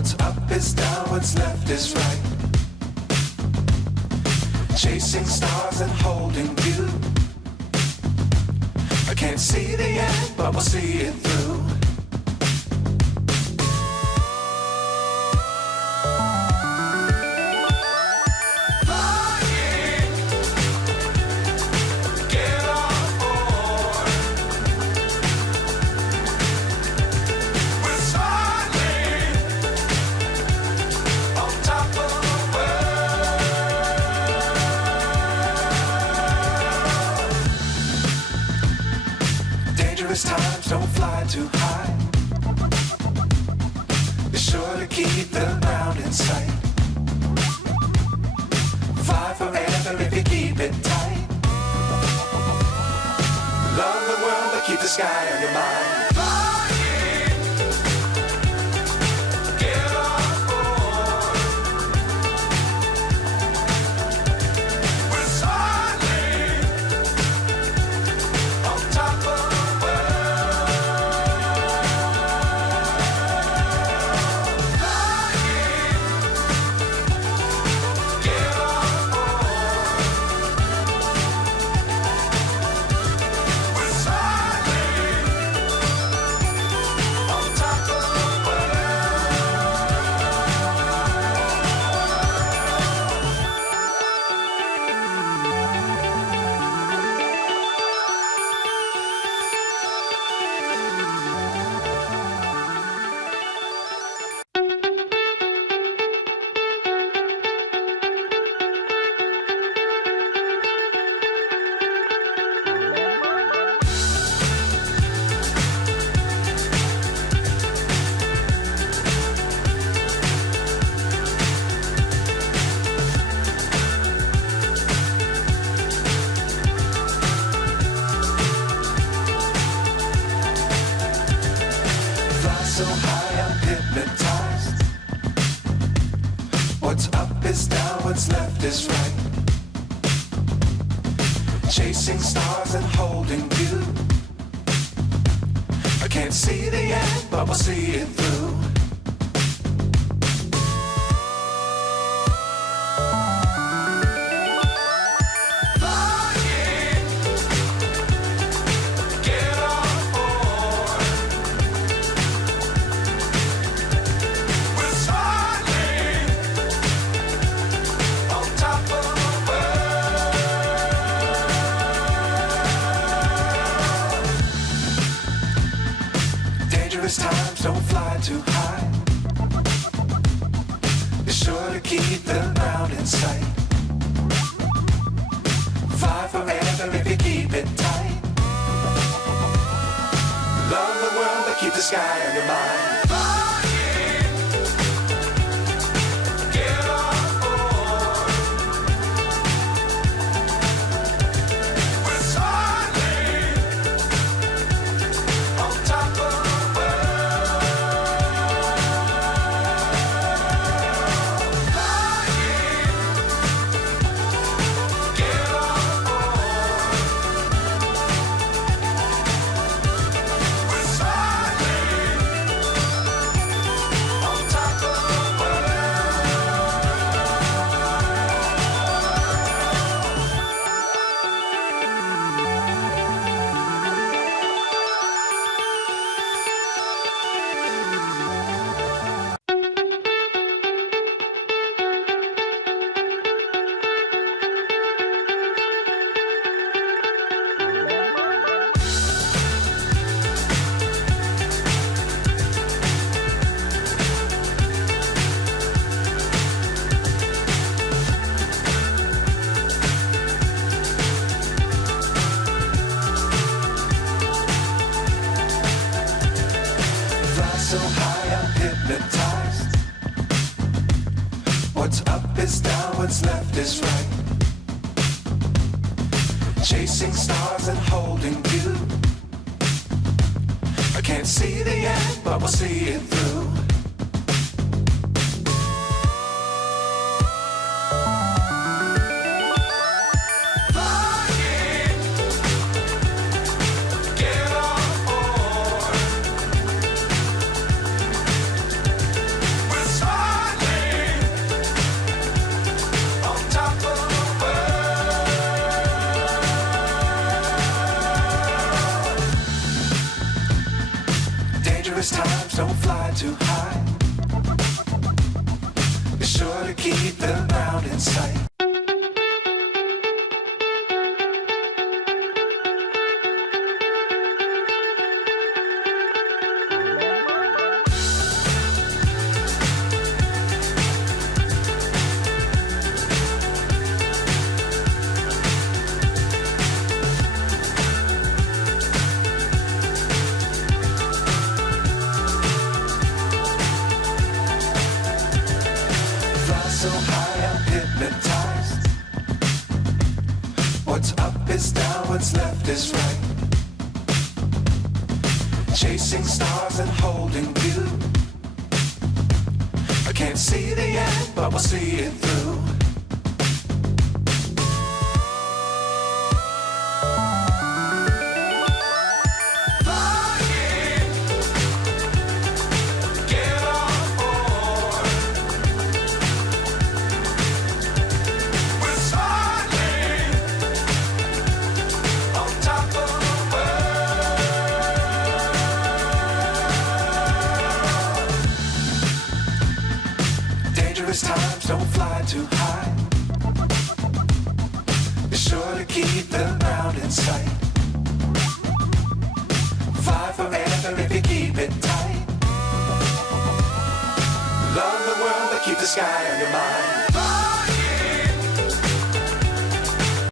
What's up is down, what's left is right. Chasing stars and holding you. I can't see the end, but we'll see it through. Times don't fly too high. Be sure to keep the ground in sight. Fly forever if you keep it tight. Love the world but keep the sky on your mind. So high I'm hypnotized. What's up is down, what's left is right. Chasing stars and holding you. I can't see the end, but we'll see it through. Times don't fly too high. Be sure to keep the ground in sight. Fly forever if you keep it tight. Love the world but keep the sky on your mind. So high I'm hypnotized. What's up is down, what's left is right. Chasing stars and holding you. I can't see the end, but we'll see it through. too high. Be sure to keep the ground in sight. So high I'm hypnotized. What's up is down, what's left is right. Chasing stars and holding you. I can't see the end, but we'll see it through. Dangerous times, don't fly too high. Be sure to keep the ground in sight. Fly forever if you keep it tight. Love the world, but keep the sky on your mind.